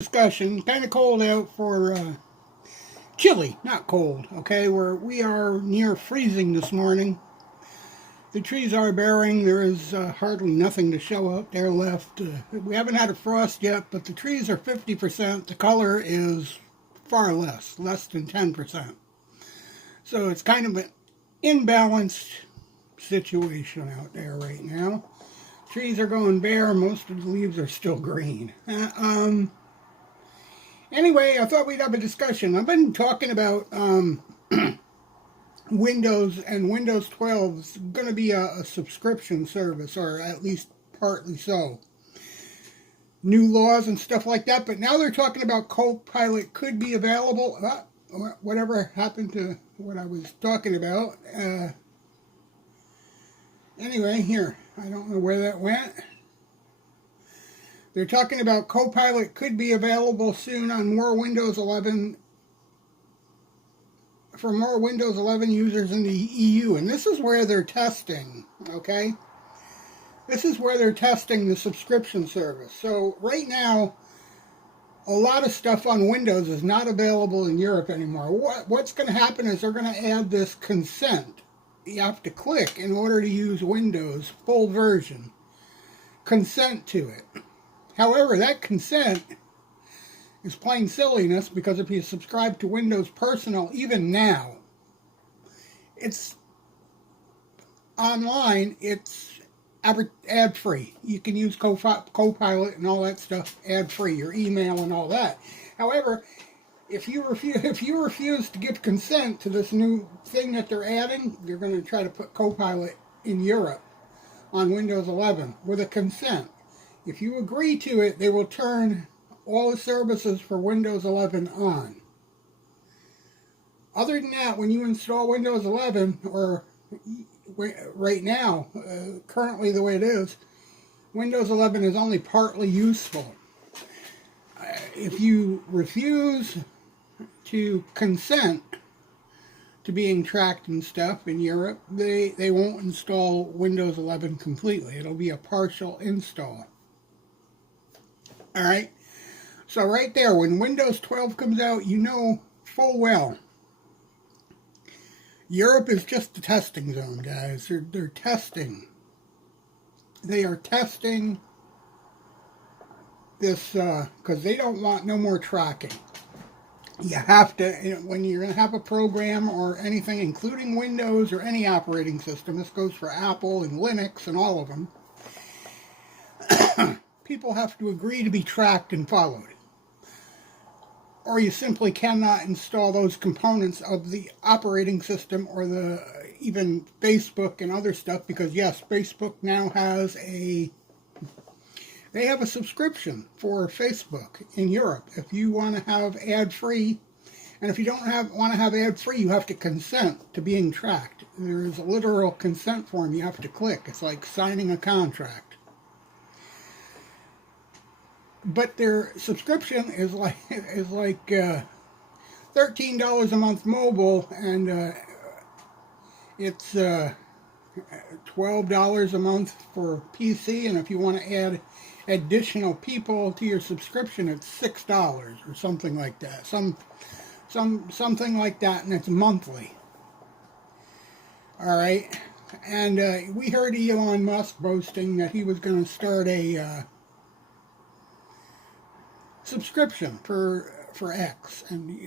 Discussion. Kind of cold out for chilly, not cold. Okay, we are near freezing this morning. The trees are bearing. There is hardly nothing to show out there left. We haven't had a frost yet, but the trees are 50%. The color is far less than 10%. So it's kind of an imbalanced situation out there right now. Trees are going bare. Most of the leaves are still green. Anyway, I thought we'd have a discussion. I've been talking about Windows, and Windows 12 is going to be a subscription service, or at least partly so. New laws and stuff like that, but now they're talking about Copilot could be available. Whatever happened to what I was talking about. Anyway, here, I don't know where that went. They're talking about Copilot could be available soon on more Windows 11 for more Windows 11 users in the EU. And this is where they're testing, okay? This is where they're testing the subscription service. So right now, a lot of stuff on Windows is not available in Europe anymore. What's going to happen is they're going to add this consent. You have to click in order to use Windows full version. Consent to it. However, that consent is plain silliness, because if you subscribe to Windows Personal, even now, it's online, it's ad-free. You can use Copilot and all that stuff ad-free, your email and all that. However, if you refuse to give consent to this new thing that they're adding, they're going to try to put Copilot in Europe on Windows 11 with a consent. If you agree to it, they will turn all the services for Windows 11 on. Other than that, when you install Windows 11, or right now, currently the way it is, Windows 11 is only partly useful. If you refuse to consent to being tracked and stuff in Europe, they won't install Windows 11 completely. It'll be a partial install. Alright, so right there, when Windows 12 comes out, you know full well Europe is just the testing zone, guys. They're testing. They are testing this because they don't want no more tracking. You have to, when you're going to have a program or anything, including Windows or any operating system, this goes for Apple and Linux and all of them, people have to agree to be tracked and followed. Or you simply cannot install those components of the operating system or even Facebook and other stuff, because yes, Facebook now has they have a subscription for Facebook in Europe. If you want to have ad-free, and if you don't want to have ad-free, you have to consent to being tracked. There's a literal consent form you have to click. It's like signing a contract. But their subscription is like $13 a month mobile, and it's $12 a month for PC. And if you want to add additional people to your subscription, it's $6 or something like that. Something like that, and it's monthly. All right, and we heard Elon Musk boasting that he was going to start a subscription for X, and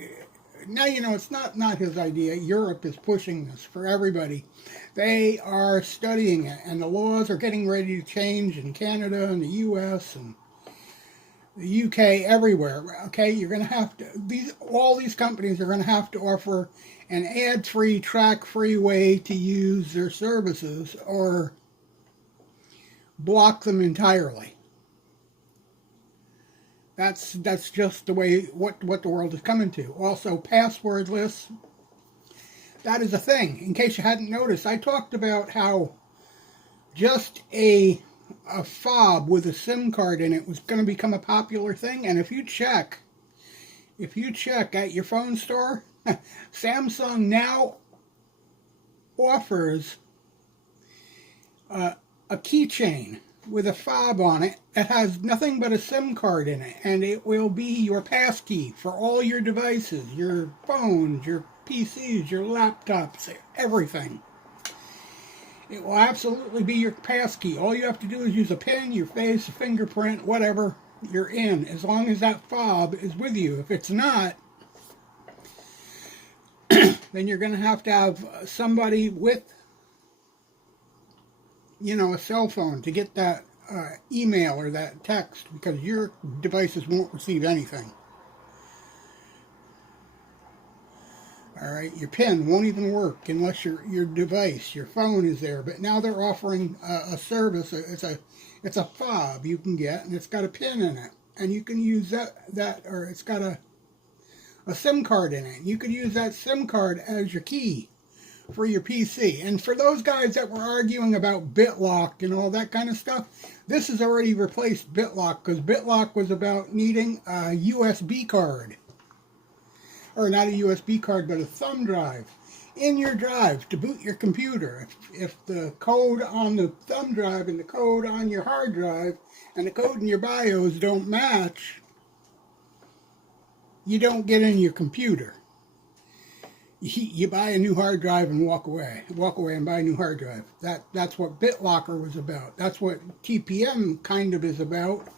now it's not his idea. Europe is pushing this for everybody. They are studying it, and the laws are getting ready to change in Canada and the US and the UK, everywhere. Okay, you're going to have to, all these companies are going to have to offer an ad-free, track-free way to use their services, or block them entirely. That's just the way what the world is coming to. Also, password lists. That is a thing. In case you hadn't noticed, I talked about how just a fob with a SIM card in it was going to become a popular thing. And if you check at your phone store, Samsung now offers a keychain with a fob on it that has nothing but a SIM card in it, and it will be your passkey for all your devices, your phones, your PCs, your laptops, everything. It will absolutely be your passkey. All you have to do is use a pin, your face, a fingerprint, whatever, you're in, as long as that fob is with you. If it's not, then you're going to have somebody with, a cell phone to get that email or that text, because your devices won't receive anything. All right, your PIN won't even work unless your device, your phone is there. But now they're offering a service. It's a fob you can get, and it's got a PIN in it, and you can use that, or it's got a SIM card in it. You could use that SIM card as your key for your PC. And for those guys that were arguing about BitLock and all that kind of stuff, this has already replaced BitLock, because BitLock was about needing a USB card. Or not a USB card, but a thumb drive in your drive to boot your computer. If the code on the thumb drive and the code on your hard drive and the code in your BIOS don't match, you don't get in your computer. You buy a new hard drive and walk away and buy a new hard drive. That's what BitLocker was about. That's what TPM kind of is about.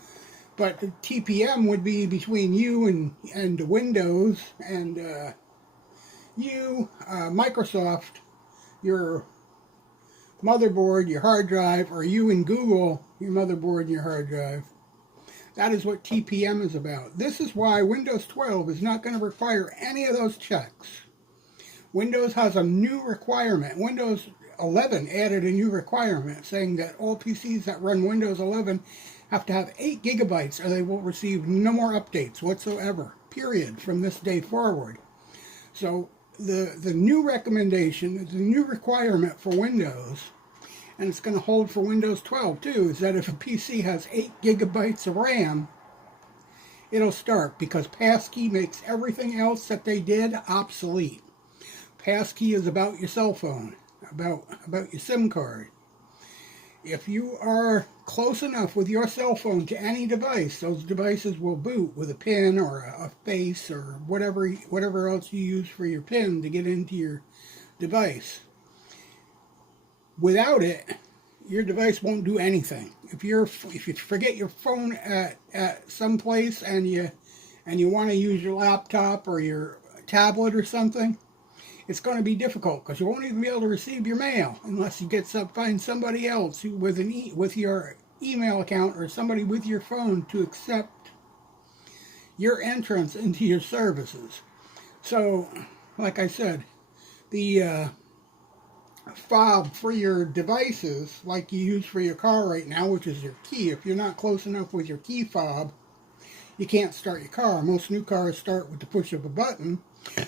But the TPM would be between you and Windows and Microsoft, your motherboard, your hard drive, or you and Google, your motherboard and your hard drive. That is what TPM is about. This is why Windows 12 is not going to require any of those checks. Windows has a new requirement. Windows 11 added a new requirement saying that all PCs that run Windows 11 have to have 8 gigabytes or they will receive no more updates whatsoever, period, from this day forward. So the new recommendation, the new requirement for Windows, and it's going to hold for Windows 12 too, is that if a PC has 8 gigabytes of RAM, it'll start, because passkey makes everything else that they did obsolete. Passkey is about your cell phone, about your SIM card. If you are close enough with your cell phone to any device, those devices will boot with a PIN or a face or whatever else you use for your PIN to get into your device. Without it, your device won't do anything. If you forget your phone at some place and you want to use your laptop or your tablet or something, it's going to be difficult, because you won't even be able to receive your mail unless you find somebody else with your email account or somebody with your phone to accept your entrance into your services. So, like I said, the fob for your devices, like you use for your car right now, which is your key, if you're not close enough with your key fob, you can't start your car. Most new cars start with the push of a button.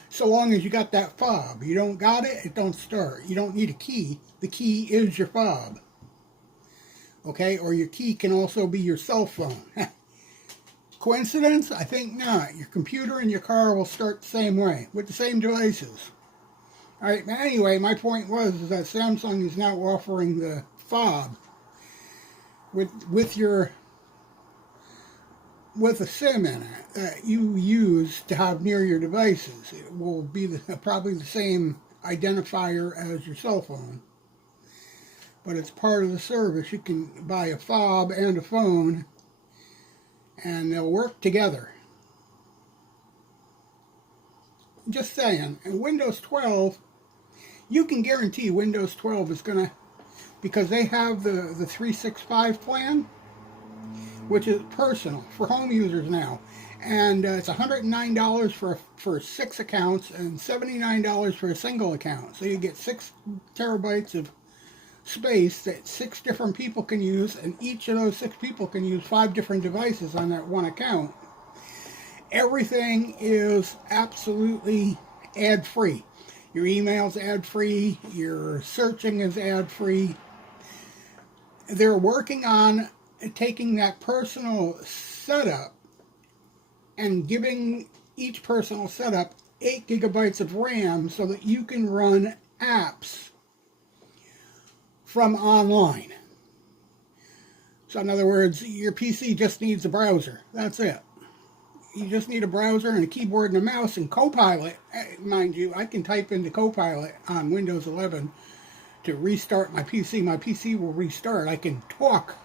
So long as you got that fob. You don't got it, it don't start. You don't need a key. The key is your fob. Okay, or your key can also be your cell phone. Coincidence? I think not. Your computer and your car will start the same way, with the same devices. Alright, but anyway, my point is that Samsung is now offering the fob with a SIM in it that you use to have near your devices. It will be probably the same identifier as your cell phone, but it's part of the service. You can buy a fob and a phone, and they'll work together. Just saying. And Windows 12, you can guarantee Windows 12 is going to, because they have the 365 plan, which is personal for home users now, and it's $109 for 6 accounts and $79 for a single account. So you get 6 terabytes of space that 6 different people can use, and each of those 6 people can use 5 different devices on that one account. Everything is absolutely ad-free. Your email's ad-free, your searching is ad-free. They're working on taking that personal setup and giving each personal setup 8 gigabytes of RAM so that you can run apps from online. So in other words, your PC just needs a browser. That's it. You just need a browser and a keyboard and a mouse. And Copilot, mind you, I can type into Copilot on Windows 11 to restart my PC. My PC will restart. I can talk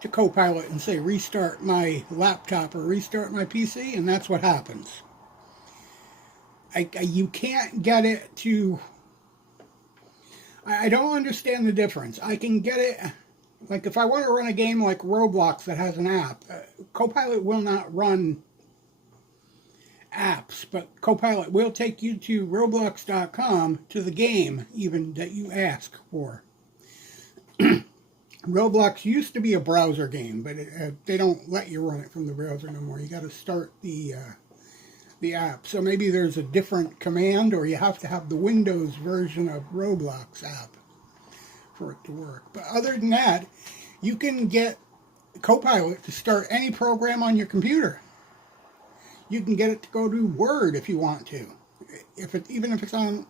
to Copilot and say restart my laptop or restart my PC, and that's what happens. You can't get it to... I don't understand the difference. I can get it... Like if I want to run a game like Roblox that has an app, Copilot will not run apps, but Copilot will take you to Roblox.com to the game even that you ask for. Roblox used to be a browser game, but they don't let you run it from the browser no more. You got to start the app. So maybe there's a different command, or you have to have the Windows version of Roblox app for it to work. But other than that, you can get Copilot to start any program on your computer. You can get it to go to Word if you want to, even if it's on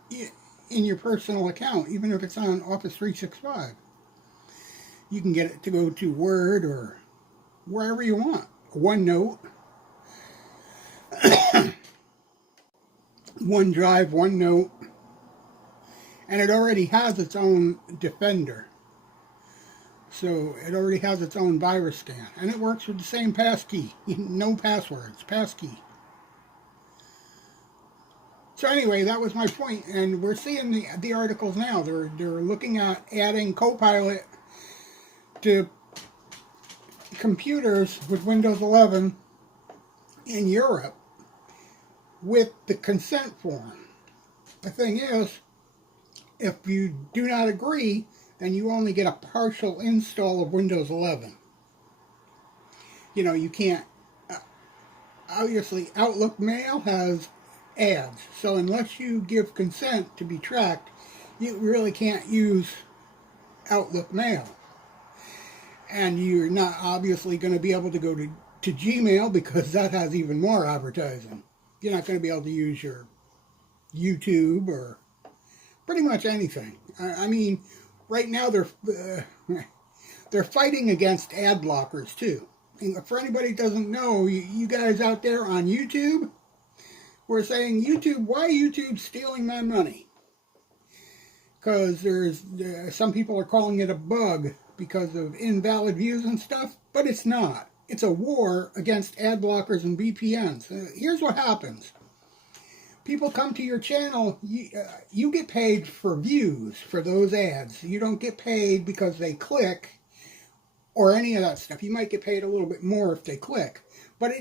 in your personal account, even if it's on Office 365. You can get it to go to Word or wherever you want. OneNote, OneDrive, OneNote, and it already has its own Defender. So it already has its own virus scan, and it works with the same passkey, no passwords, passkey. So anyway, that was my point, and we're seeing the articles now. They're looking at adding Copilot to computers with Windows 11 in Europe with the consent form. The thing is, if you do not agree, then you only get a partial install of Windows 11. You know, you can't... obviously, Outlook Mail has ads, so unless you give consent to be tracked, you really can't use Outlook Mail. And you're not obviously going to be able to go to Gmail, because that has even more advertising. You're not going to be able to use your YouTube or pretty much anything. I mean, right now they're fighting against ad blockers too. And for anybody who doesn't know, you guys out there on YouTube, we're saying, YouTube, why YouTube stealing my money? Because there's some people are calling it a bug because of invalid views and stuff, but it's not. It's a war against ad blockers and VPNs. Here's what happens. People come to your channel, you get paid for views for those ads. You don't get paid because they click or any of that stuff. You might get paid a little bit more if they click, but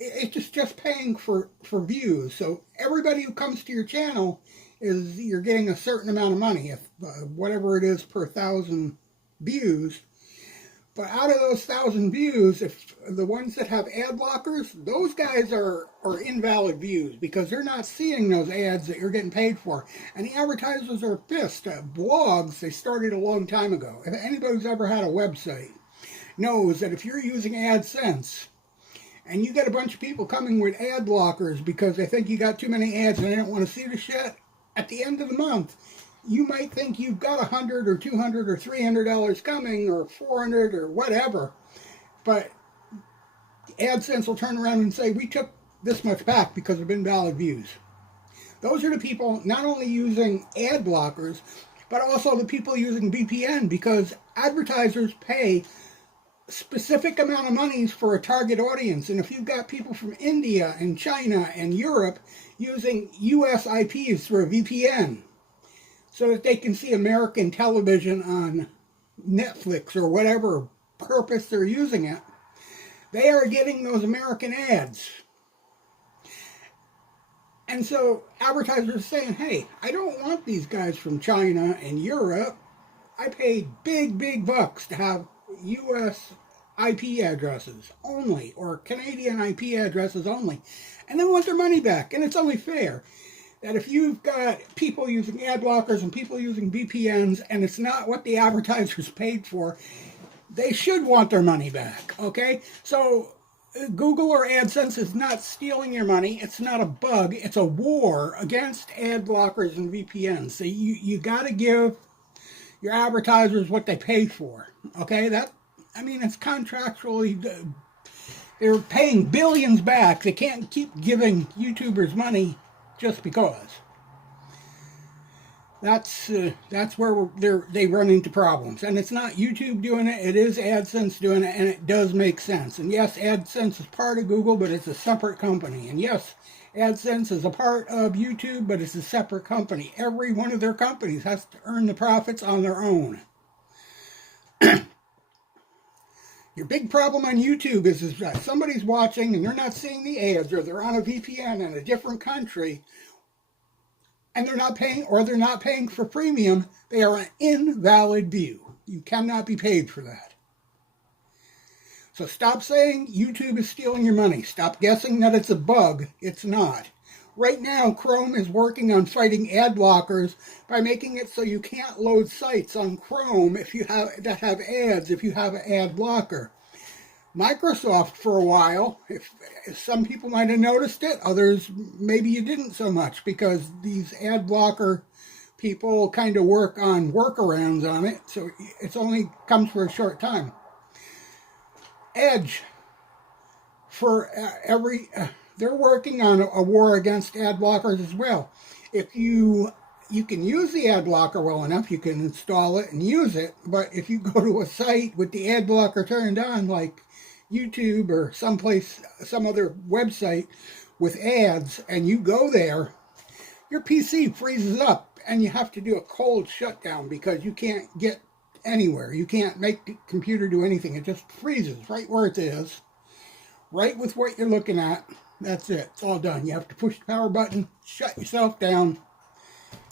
it's just paying for views. So everybody who comes to your channel you're getting a certain amount of money, if whatever it is per 1,000 views. But out of those 1,000 views, if the ones that have ad blockers, those guys are invalid views because they're not seeing those ads that you're getting paid for. And the advertisers are pissed. Blogs, they started a long time ago. If anybody who's ever had a website knows that if you're using AdSense and you get a bunch of people coming with ad blockers because they think you got too many ads and they don't want to see the shit, at the end of the month, you might think you've got $100 or $200 or $300 coming, or $400 or whatever, but AdSense will turn around and say, we took this much back because of invalid views. Those are the people not only using ad blockers, but also the people using VPN, because advertisers pay specific amount of monies for a target audience. And if you've got people from India and China and Europe using US IPs through a VPN so that they can see American television on Netflix or whatever purpose they're using it, they are getting those American ads. And so advertisers are saying, hey, I don't want these guys from China and Europe. I paid big bucks to have US IP addresses only, or Canadian IP addresses only, and they want their money back. And it's only fair that if you've got people using ad blockers and people using VPNs and it's not what the advertisers paid for, they should want their money back, okay? So Google or AdSense is not stealing your money. It's not a bug. It's a war against ad blockers and VPNs. So you got to give your advertisers what they pay for, okay? I mean, it's contractually, they're paying billions back. They can't keep giving YouTubers money just because. That's where they run into problems. And it's not YouTube doing it, it is AdSense doing it, and it does make sense. And yes, AdSense is part of Google, but it's a separate company. And yes, AdSense is a part of YouTube, but it's a separate company. Every one of their companies has to earn the profits on their own. Your big problem on YouTube is that somebody's watching and they're not seeing the ads, or they're on a VPN in a different country, and they're not paying for premium. They are an invalid view. You cannot be paid for that. So stop saying YouTube is stealing your money. Stop guessing that it's a bug. It's not. Right now, Chrome is working on fighting ad blockers by making it so you can't load sites on Chrome that have ads if you have an ad blocker. Microsoft, for a while, if some people might have noticed it, others maybe you didn't so much, because these ad blocker people kind of work on workarounds on it, so it only comes for a short time. Edge, they're working on a war against ad blockers as well. If you can use the ad blocker well enough, you can install it and use it, but if you go to a site with the ad blocker turned on, like YouTube or some other website with ads, and you go there, your PC freezes up and you have to do a cold shutdown because you can't get anywhere. You can't make the computer do anything. It just freezes right where it is, right with what you're looking at. That's it. It's all done. You have to push the power button, shut yourself down,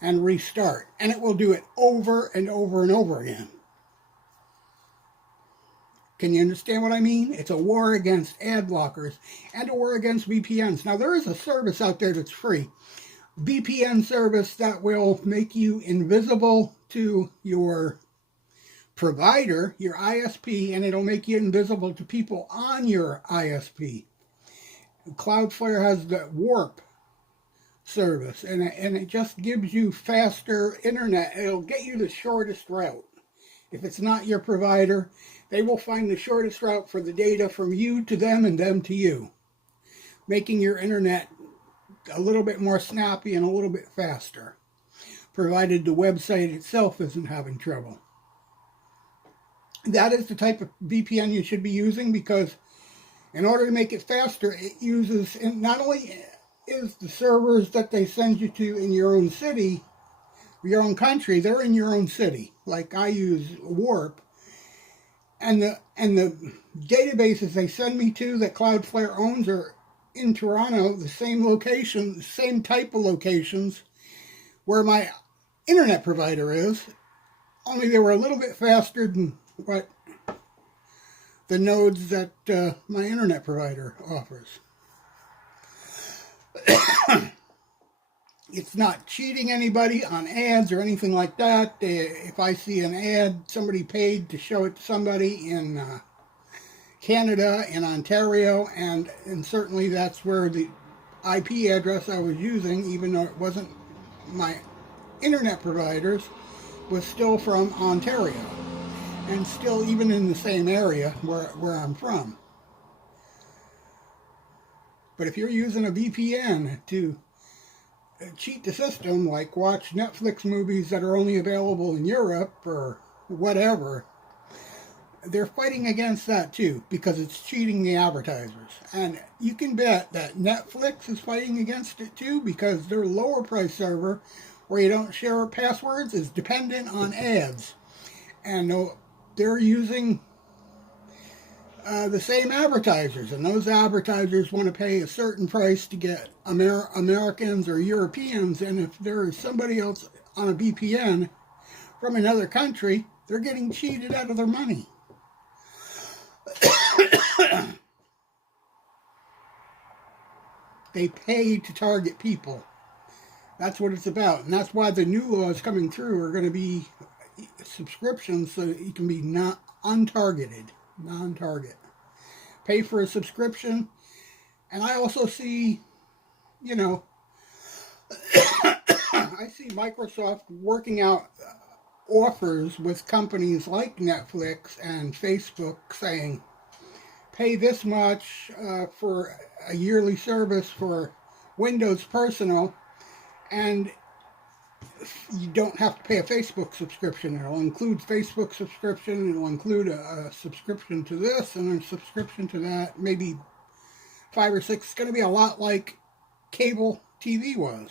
and restart. And it will do it over and over and over again. Can you understand what I mean? It's a war against ad blockers and a war against VPNs. Now, there is a service out there that's free. VPN service that will make you invisible to your provider, your ISP, and it'll make you invisible to people on your ISP. Cloudflare has the Warp service, and it just gives you faster internet. It'll get you the shortest route. If it's not your provider, they will find the shortest route for the data from you to them and them to you, making your internet a little bit more snappy and a little bit faster, provided the website itself isn't having trouble. That is the type of VPN you should be using, because in order to make it faster, it uses, and not only is the servers that they send you to in your own city, your own country, they're in your own city. Like I use Warp, and the databases they send me to that Cloudflare owns are in Toronto, the same location, the same type of locations where my internet provider is, only they were a little bit faster than what the nodes that my internet provider offers. It's not cheating anybody on ads or anything like that. If I see an ad, somebody paid to show it to somebody in Canada and Ontario, and certainly that's where the IP address I was using, even though it wasn't my internet provider's, was still from Ontario, and still even in the same area where I'm from. But if you're using a VPN to cheat the system, like watch Netflix movies that are only available in Europe or whatever, they're fighting against that too, because it's cheating the advertisers. And you can bet that Netflix is fighting against it too, because their lower price server, where you don't share passwords, is dependent on ads. And they're using the same advertisers, and those advertisers want to pay a certain price to get Americans or Europeans, and if there is somebody else on a VPN from another country, they're getting cheated out of their money. They pay to target people. That's what it's about, and that's why the new laws coming through are going to be subscriptions, so that you can be not untargeted, non-target. Pay for a subscription. And I also see, I see Microsoft working out offers with companies like Netflix and Facebook saying, pay this much for a yearly service for Windows Personal, and you don't have to pay a Facebook subscription. It'll include Facebook subscription, it'll include a subscription to this and a subscription to that, maybe 5 or 6. It's going to be a lot like cable TV was.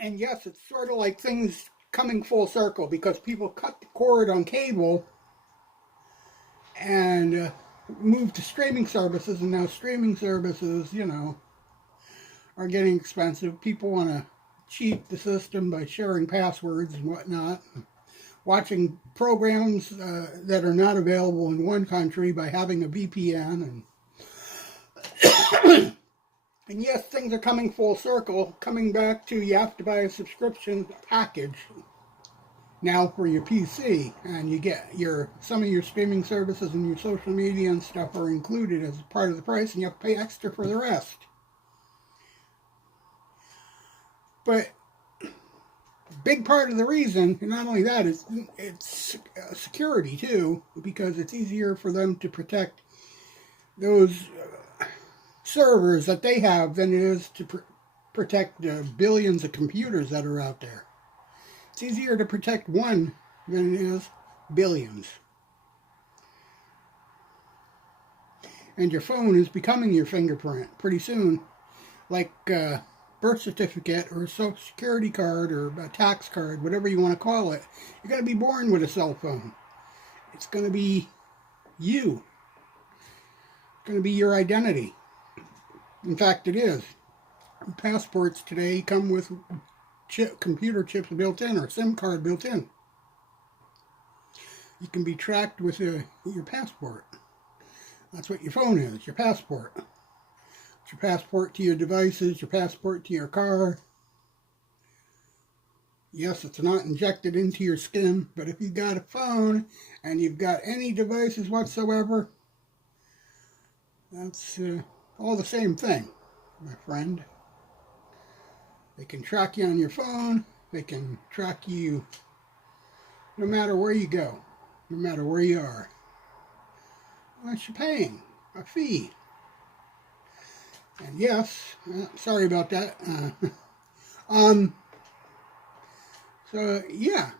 And yes, it's sort of like things coming full circle, because people cut the cord on cable and moved to streaming services, and now streaming services, you know, are getting expensive. People want to cheat the system by sharing passwords and whatnot, watching programs that are not available in one country by having a VPN, and yes, things are coming full circle, coming back to you have to buy a subscription package now for your PC, and you get some of your streaming services and your social media and stuff are included as part of the price, and you have to pay extra for the rest. But a big part of the reason, and not only that, is it's security too, because it's easier for them to protect those servers that they have than it is to protect the billions of computers that are out there. It's easier to protect one than it is billions. And your phone is becoming your fingerprint pretty soon, like a birth certificate or a social security card or a tax card, whatever you want to call it. You're going to be born with a cell phone. It's going to be you. It's going to be your identity. In fact, it is. Passports today come with computer chips built in, or SIM card built in. You can be tracked with your passport. That's what your phone is, your passport. It's your passport to your devices, your passport to your car. Yes, it's not injected into your skin, but if you've got a phone and you've got any devices whatsoever, that's all the same thing, my friend. They can track you on your phone. They can track you no matter where you go, no matter where you are. Unless you're paying a fee. And yes, sorry about that. So, yeah.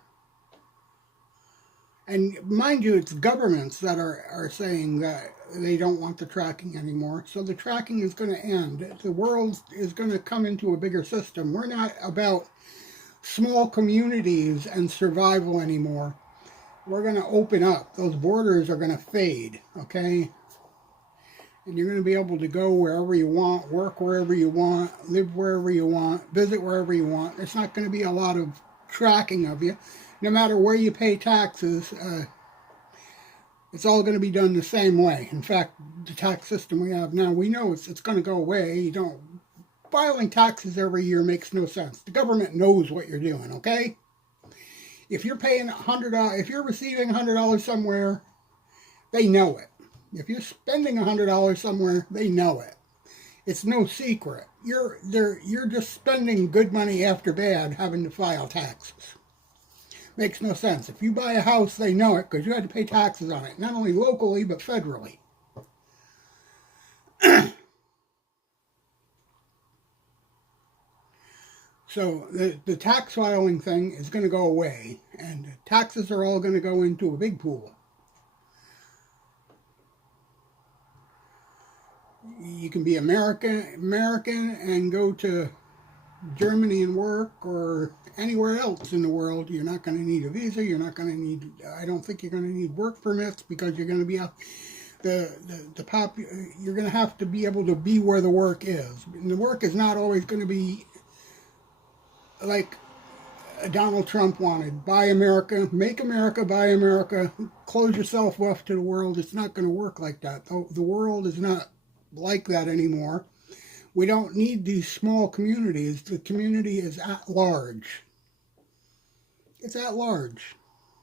And mind you, it's governments that are saying that they don't want the tracking anymore. So the tracking is going to end. The world is going to come into a bigger system. We're not about small communities and survival anymore. We're going to open up. Those borders are going to fade, okay? And you're going to be able to go wherever you want, work wherever you want, live wherever you want, visit wherever you want. There's not going to be a lot of tracking of you. No matter where you pay taxes, it's all going to be done the same way. In fact, the tax system we have now, we know it's going to go away. Filing taxes every year makes no sense. The government knows what you're doing, okay? If you're paying $100, if you're receiving $100 somewhere, they know it. If you're spending $100 somewhere, they know it. It's no secret. You're just spending good money after bad having to file taxes. Makes no sense. If you buy a house, they know it because you had to pay taxes on it, not only locally but federally. So the tax filing thing is going to go away, and taxes are all going to go into a big pool. You can be American and go to Germany and work, or anywhere else in the world. You're not going to need a visa. You're not going to need, I don't think you're going to need work permits, because you're going to be out, you're going to have to be able to be where the work is. And the work is not always going to be like Donald Trump wanted. Buy America, make America, buy America, close yourself off to the world. It's not going to work like that. The world is not like that anymore. We don't need these small communities. The community is at large. It's at large.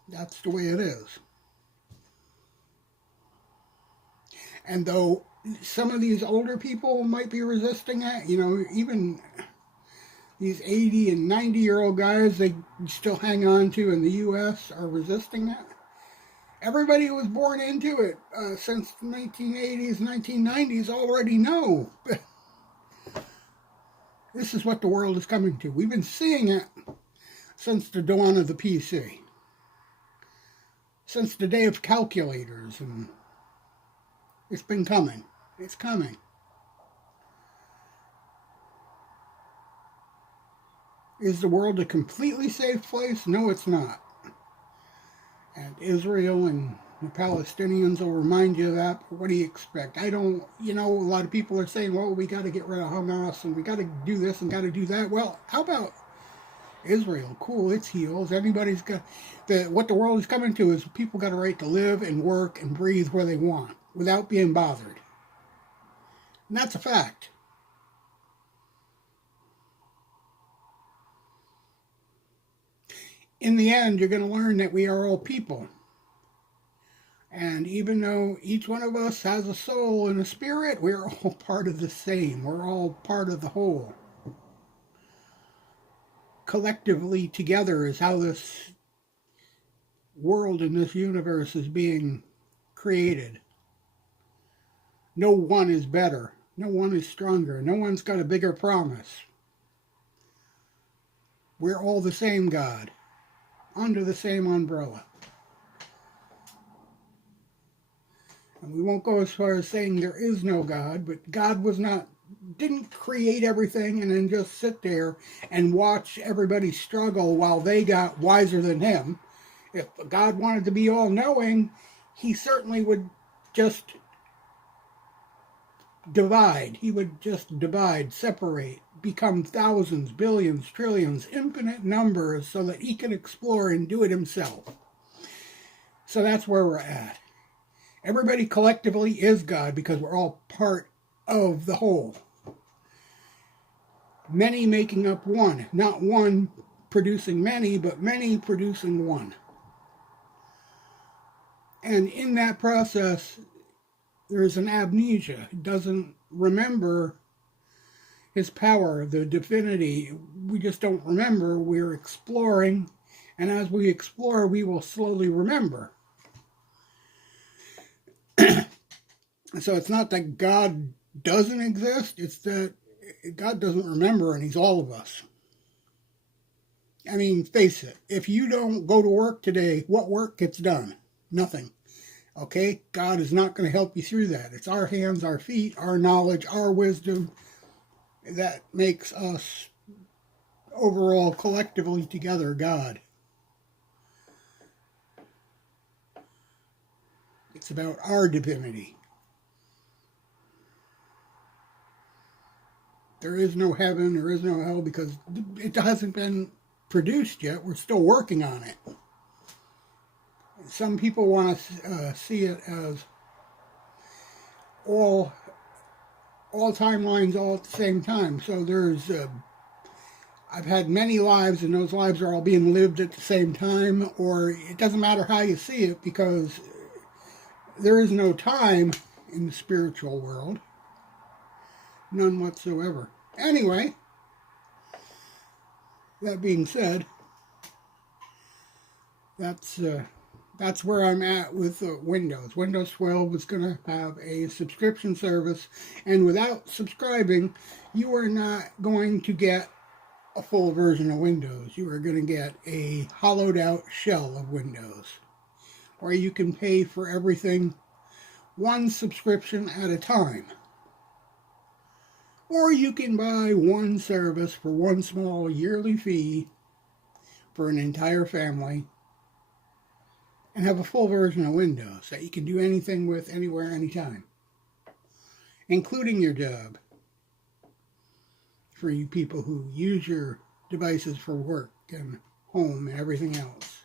That's the way it is. And though some of these older people might be resisting it, even These 80 and 90-year-old guys they still hang on to in the U.S. are resisting that. Everybody who was born into it since the 1980s, 1990s already know. This is what the world is coming to. We've been seeing it since the dawn of the PC. Since the day of calculators. And it's been coming. It's coming. Is the world a completely safe place? No, it's not. And Israel and the Palestinians will remind you of that. But what do you expect? A lot of people are saying, well, we got to get rid of Hamas and we got to do this and got to do that. Well, how about Israel? Cool, its heels. Everybody's got... What the world is coming to is people got a right to live and work and breathe where they want without being bothered. And that's a fact. In the end, you're going to learn that we are all people. And even though each one of us has a soul and a spirit, we're all part of the same. We're all part of the whole. Collectively together is how this world and this universe is being created. No one is better. No one is stronger. No one's got a bigger promise. We're all the same God. Under the same umbrella. And we won't go as far as saying there is no God, but God didn't create everything and then just sit there and watch everybody struggle while they got wiser than him. If God wanted to be all-knowing, he certainly would just divide. He would just divide, separate, become thousands, billions, trillions, infinite numbers so that he can explore and do it himself. So that's where we're at. Everybody collectively is God because we're all part of the whole. Many making up one. Not one producing many, but many producing one. And in that process, there's an amnesia. It doesn't remember his power, the divinity. We just don't remember. We're exploring, and as we explore, we will slowly remember. So it's not that God doesn't exist, it's that God doesn't remember, and he's all of us. I mean, face it, if you don't go to work today, what work gets done? Nothing. Okay? God is not going to help you through that. It's our hands, our feet, our knowledge, our wisdom that makes us overall, collectively together, God. It's about our divinity. There is no heaven, there is no hell, because it hasn't been produced yet. We're still working on it. Some people want to see it as all timelines all at the same time. So there's, I've had many lives, and those lives are all being lived at the same time, or it doesn't matter how you see it, because there is no time in the spiritual world. None whatsoever. Anyway, that being said, that's where I'm at with Windows. Windows 12 is going to have a subscription service, and without subscribing, you are not going to get a full version of Windows. You are going to get a hollowed out shell of Windows, where you can pay for everything one subscription at a time. Or you can buy one service for one small yearly fee for an entire family and have a full version of Windows that you can do anything with, anywhere, anytime, including your job, for you people who use your devices for work and home and everything else.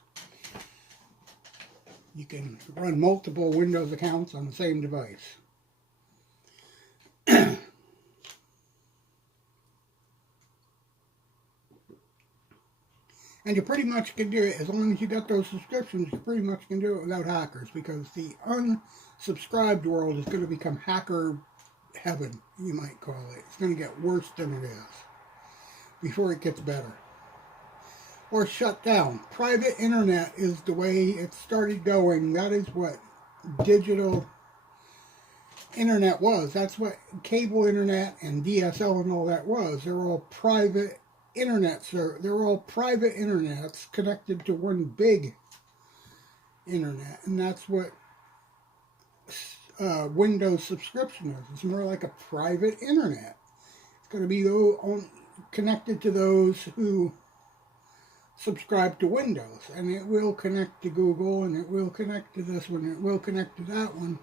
You can run multiple Windows accounts on the same device. And you pretty much can do it, as long as you got those subscriptions, you pretty much can do it without hackers, because the unsubscribed world is going to become hacker heaven, you might call it. It's going to get worse than it is. before it gets better. Or shut down. Private internet is the way it started going. That is what digital internet was. That's what cable internet and DSL and all that was. They're all private internet. They're all private internets connected to one big internet. And that's what Windows subscription is. It's more like a private internet. It's going to be connected to those who subscribe to Windows, and it will connect to Google, and it will connect to this one, it will connect to that one,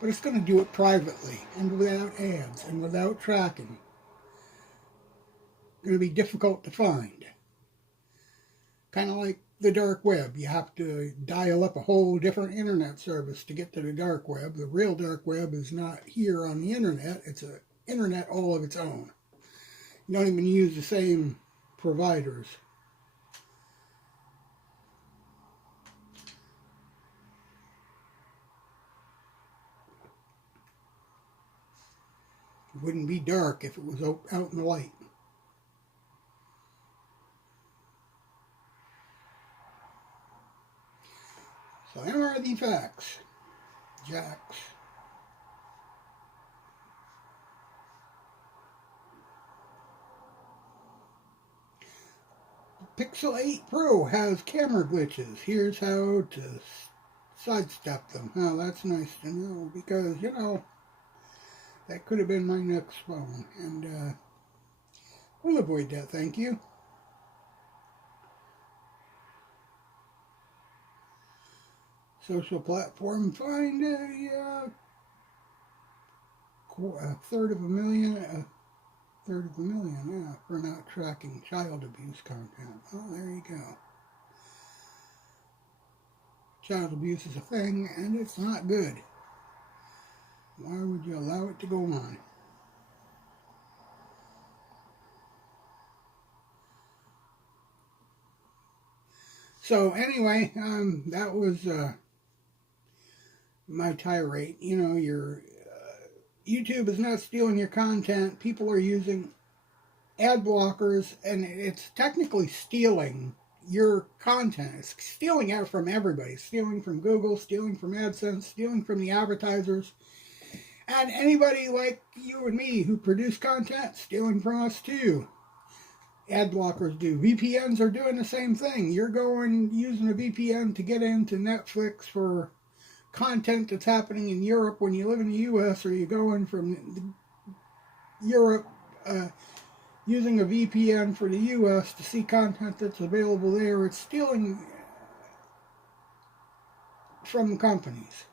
but it's going to do it privately and without ads and without tracking. It's going to be difficult to find. Kind of like the dark web. You have to dial up a whole different internet service to get to the dark web. The real dark web is not here on the internet. It's an internet all of its own. You don't even use the same providers. It wouldn't be dark if it was out in the light. So there are the facts. Jacks. Pixel 8 Pro has camera glitches. Here's how to sidestep them. Oh, that's nice to know because, you know, that could have been my next phone. And we'll avoid that, thank you. Social platform find a third of a million, yeah, for not tracking child abuse content. Oh, there you go. Child abuse is a thing, and it's not good. Why would you allow it to go on? So anyway, that was my tirade. You know, your YouTube is not stealing your content. People are using ad blockers, and it's technically stealing your content. It's stealing it from everybody. Stealing from Google, stealing from AdSense, stealing from the advertisers. And anybody like you and me who produce content, stealing from us too. Ad blockers do. VPNs are doing the same thing. You're using a VPN to get into Netflix for content that's happening in Europe when you live in the U.S., or you're going from Europe using a VPN for the U.S. to see content that's available there. It's stealing from companies.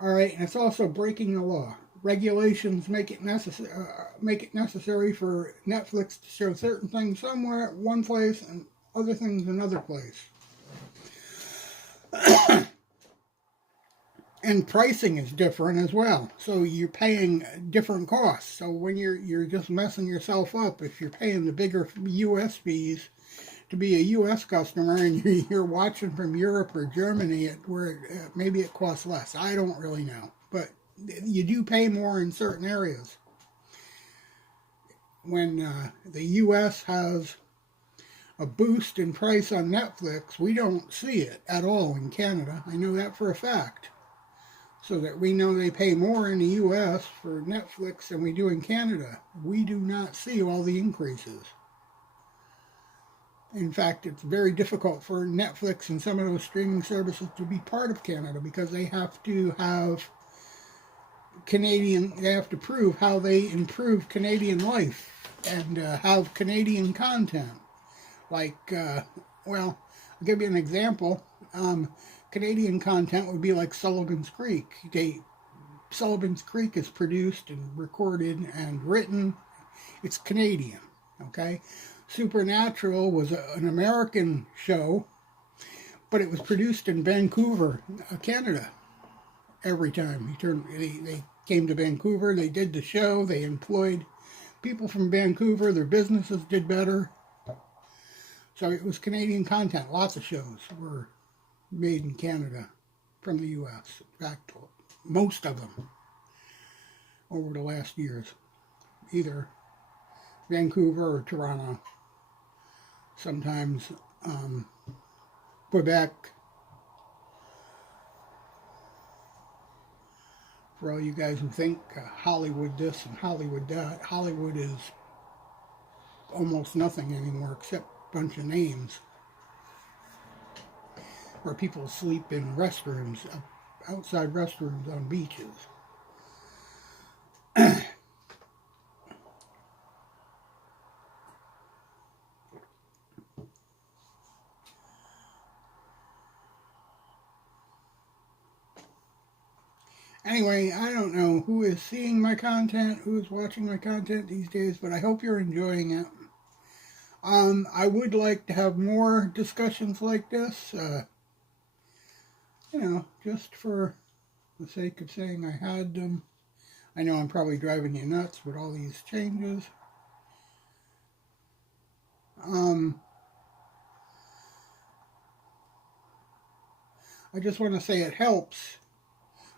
All right, and it's also breaking the law. Regulations make it necessary for Netflix to show certain things somewhere, one place, and other things another place. And pricing is different as well. So you're paying different costs. So when you're just messing yourself up, if you're paying the bigger US fees to be a US customer and you're watching from Europe or Germany, where maybe it costs less. I don't really know. But you do pay more in certain areas. When the US has a boost in price on Netflix, we don't see it at all in Canada. I know that for a fact. So that we know they pay more in the U.S. for Netflix than we do in Canada. We do not see all the increases. In fact, it's very difficult for Netflix and some of those streaming services to be part of Canada because they have to have they have to prove how they improve Canadian life and have Canadian content. Like, well, I'll give you an example. Canadian content would be like Sullivan's Creek. Sullivan's Creek is produced and recorded and written. It's Canadian, okay? Supernatural was an American show, but it was produced in Vancouver, Canada. Every time they came to Vancouver, they did the show, they employed people from Vancouver, their businesses did better. So it was Canadian content. Lots of shows were made in Canada from the U.S. In fact, most of them over the last years. Either Vancouver or Toronto. Sometimes Quebec. For all you guys who think Hollywood this and Hollywood that, Hollywood is almost nothing anymore except a bunch of names. Where people sleep in restrooms, outside restrooms on beaches. Anyway, I don't know who is seeing my content, who is watching my content these days, but I hope you're enjoying it. I would like to have more discussions like this, you know, just for the sake of saying I had them. I know I'm probably driving you nuts with all these changes. I just want to say it helps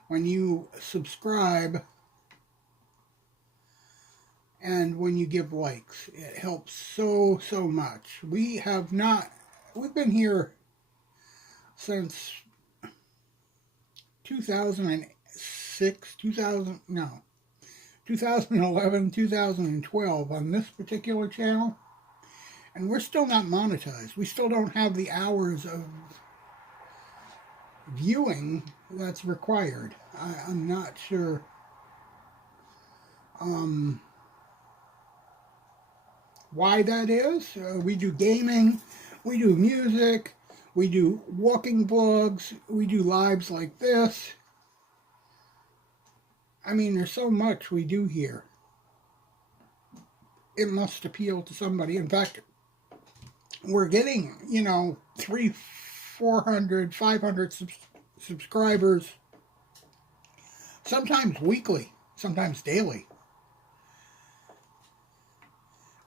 when you subscribe and when you give likes. It helps so much. We've been here since 2006, 2011, 2012 on this particular channel, and we're still not monetized. We still don't have the hours of viewing that's required. I'm not sure why that is. We do gaming, we do music, we do walking vlogs, we do lives like this. I mean, there's so much we do here. It must appeal to somebody. In fact, we're getting, 300, 400, 500 subscribers, sometimes weekly, sometimes daily.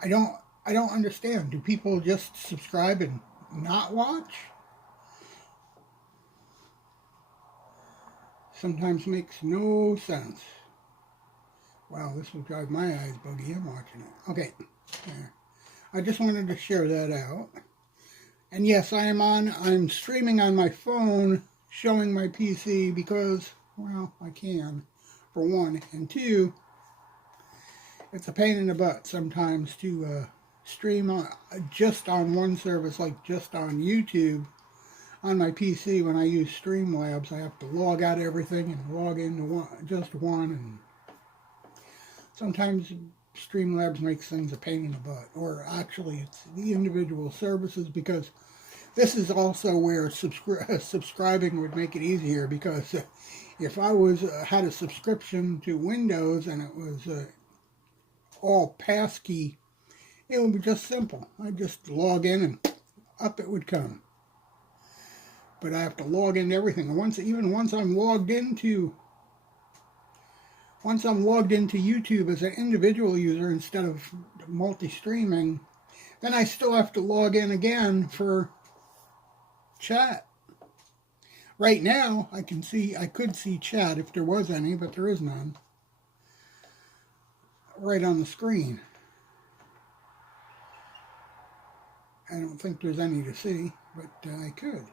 I don't understand. Do people just subscribe and not watch? Sometimes makes no sense. Wow, this will drive my eyes buggy. I'm watching it. Okay. I just wanted to share that out. And yes, I'm streaming on my phone, showing my PC because, well, I can, for one. And two, it's a pain in the butt sometimes to stream just on one service, like just on YouTube. On my PC, when I use Streamlabs, I have to log out everything and log into just one. And sometimes Streamlabs makes things a pain in the butt. Or actually, it's the individual services, because this is also where subscribing would make it easier, because if I had a subscription to Windows and it was all passkey, it would be just simple. I'd just log in and up it would come. But I have to log into everything. And once I'm logged into YouTube as an individual user instead of multi-streaming, then I still have to log in again for chat. Right now, I could see chat if there was any, but there is none. Right on the screen. I don't think there's any to see, but I could.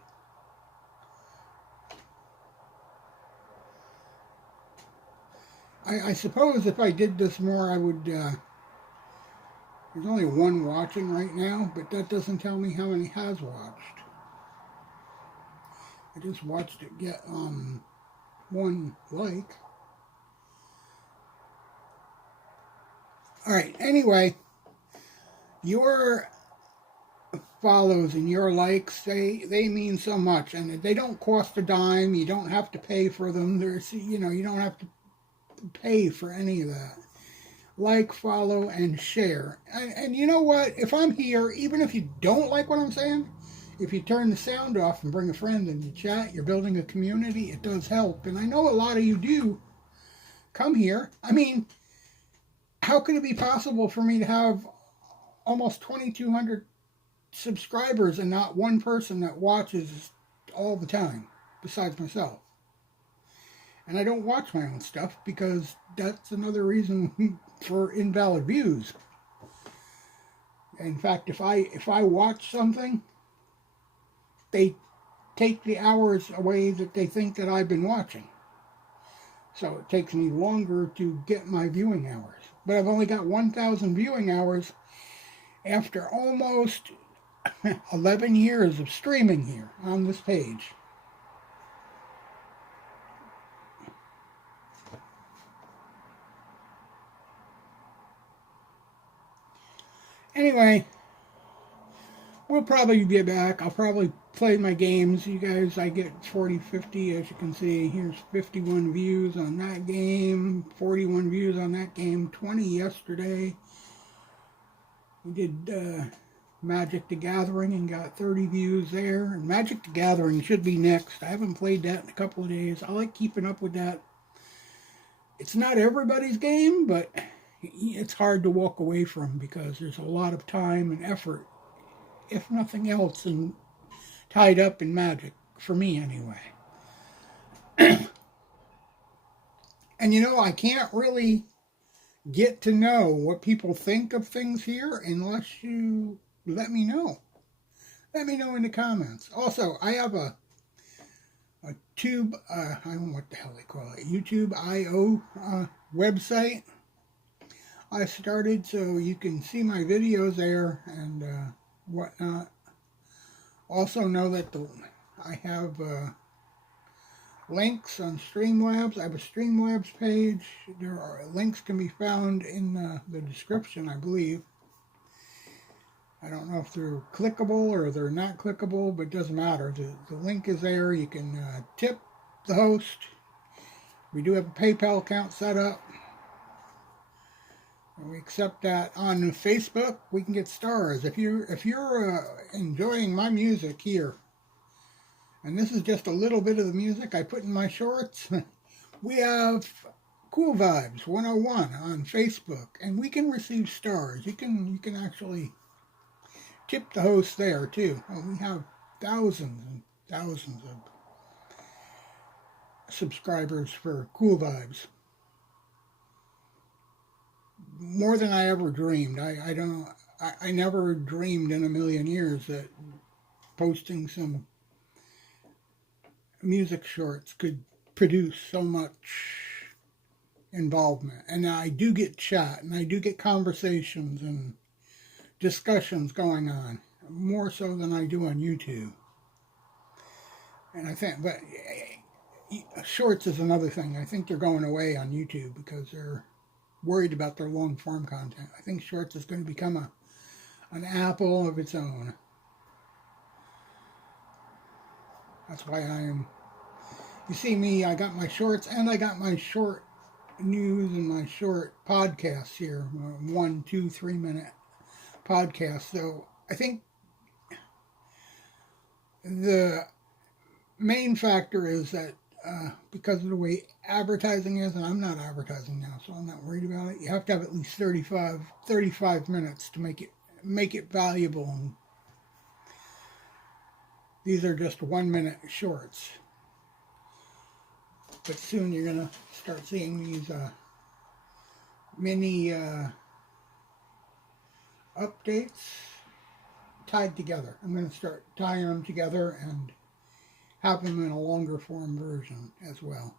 I suppose if I did this more, I would, there's only one watching right now, but that doesn't tell me how many has watched. I just watched it get, one like. Alright, anyway, your follows and your likes, they mean so much, and they don't cost a dime. You don't have to pay for them. You don't have to pay for any of that. Like, follow, and share. And you know what? If I'm here, even if you don't like what I'm saying, if you turn the sound off and bring a friend and you chat, you're building a community, it does help. And I know a lot of you do come here. I mean, how could it be possible for me to have almost 2,200 subscribers and not one person that watches all the time, besides myself? And I don't watch my own stuff because that's another reason for invalid views. In fact, if I watch something, they take the hours away that they think that I've been watching. So it takes me longer to get my viewing hours. But I've only got 1,000 viewing hours after almost 11 years of streaming here on this page. Anyway, we'll probably be back. I'll probably play my games. You guys, I get 40, 50, as you can see. Here's 51 views on that game, 41 views on that game, 20 yesterday. We did Magic the Gathering and got 30 views there. And Magic the Gathering should be next. I haven't played that in a couple of days. I like keeping up with that. It's not everybody's game, but it's hard to walk away from because there's a lot of time and effort, if nothing else, tied up in Magic, for me anyway. And you know, I can't really get to know what people think of things here unless you let me know. Let me know in the comments. Also, I have a tube, I don't know what the hell they call it, YouTube IO website I started, so you can see my videos there and whatnot. Also know that I have links on Streamlabs. I have a Streamlabs page. There are links can be found in the description, I believe. I don't know if they're clickable or they're not clickable, but it doesn't matter. The link is there. You can tip the host. We do have a PayPal account set up. And we accept that. On Facebook, we can get stars. If you're enjoying my music here, and this is just a little bit of the music I put in my shorts, we have Cool Vibes 101 on Facebook, and we can receive stars. You can actually tip the host there too. We have thousands and thousands of subscribers for Cool Vibes. More than I ever dreamed. I never dreamed in a million years that posting some music shorts could produce so much involvement. And I do get chat, and I do get conversations and discussions going on, more so than I do on YouTube. And I think, but shorts is another thing. I think they're going away on YouTube because they're worried about their long form content. I think shorts is going to become an apple of its own. That's why you see me, I got my shorts and I got my short news and my short podcasts here, 1, 2, 3 minute podcasts. So I think the main factor is that because of the way advertising is, and I'm not advertising now, so I'm not worried about it. You have to have at least 35 minutes to make it valuable. And these are just 1 minute shorts. But soon you're going to start seeing these mini updates tied together. I'm going to start tying them together and have them in a longer form version as well.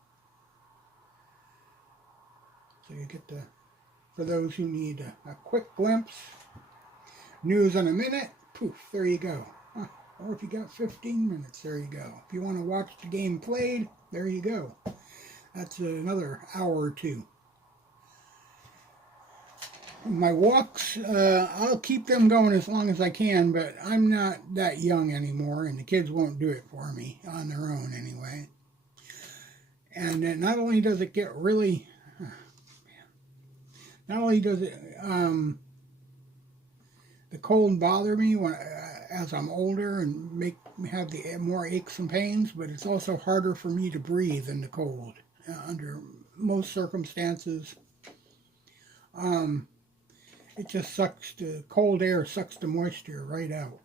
So you get for those who need a quick glimpse, news in a minute, poof, there you go. Or if you got 15 minutes, there you go. If you want to watch the game played, there you go. That's another hour or two. My walks, I'll keep them going as long as I can, but I'm not that young anymore, and the kids won't do it for me on their own anyway. And not only does it get really, not only does it, the cold bother me as I'm older and have the more aches and pains, but it's also harder for me to breathe in the cold under most circumstances. It just sucks, the cold air sucks the moisture right out.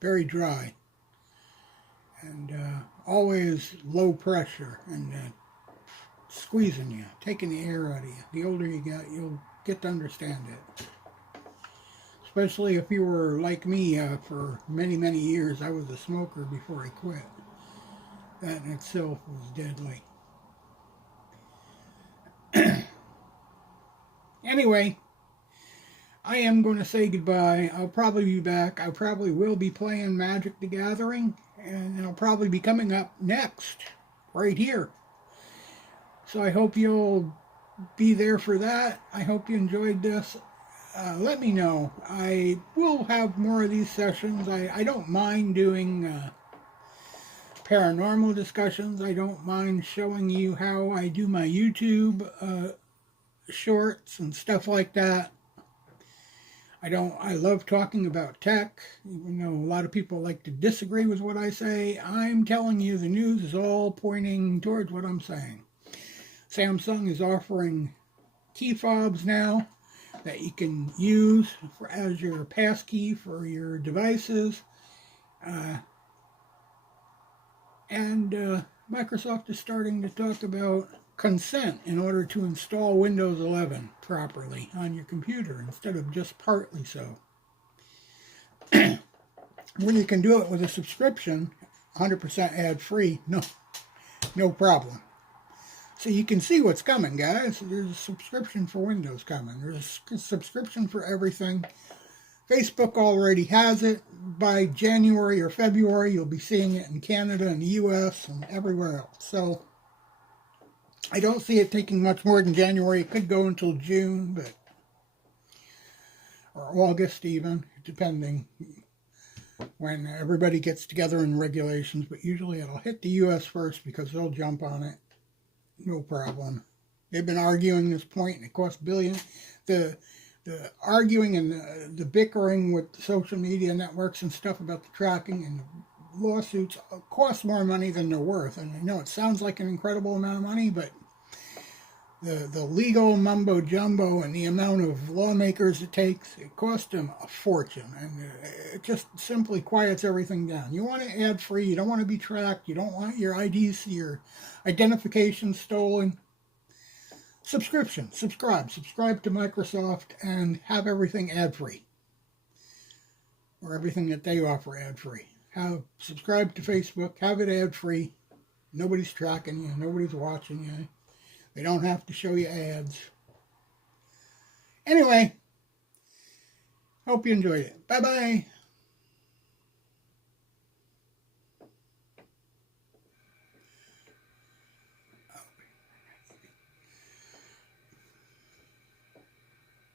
Very dry. And always low pressure and squeezing you, taking the air out of you. The older you get, you'll get to understand it. especially if you were like me for many, many years. I was a smoker before I quit. That in itself was deadly. Anyway, I am going to say goodbye. I'll probably be back. I probably will be playing Magic the Gathering, and I'll probably be coming up next, right here. So I hope you'll be there for that. I hope you enjoyed this. Let me know. I will have more of these sessions. I don't mind doing paranormal discussions. I don't mind showing you how I do my YouTube shorts and stuff like that. I love talking about tech, even though a lot of people like to disagree with what I say. I'm telling you, the news is all pointing towards what I'm saying. Samsung is offering key fobs now that you can use as your passkey for your devices. And Microsoft is starting to talk about consent in order to install Windows 11 properly on your computer instead of just partly so. When you can do it with a subscription, 100% ad-free, no problem. So you can see what's coming, guys. There's a subscription for Windows coming. There's a subscription for everything. Facebook already has it. By January or February, you'll be seeing it in Canada and the US and everywhere else. So I don't see it taking much more than January. It could go until June, but or August even, depending when everybody gets together in regulations. But usually it'll hit the US first because they'll jump on it. No problem. They've been arguing this point, and it costs billions. The arguing and the bickering with the social media networks and stuff about the tracking and the lawsuits cost more money than they're worth. And I know it sounds like an incredible amount of money, but the legal mumbo jumbo and the amount of lawmakers it takes, it costs them a fortune. And it just simply quiets everything down. You want it ad free. You don't want to be tracked. You don't want your IDs, your identification stolen. Subscribe to Microsoft and have everything ad-free, or everything that they offer ad-free. Subscribe to Facebook, have it ad-free. Nobody's tracking you, nobody's watching you. They don't have to show you ads. Anyway, hope you enjoyed it. Bye-bye.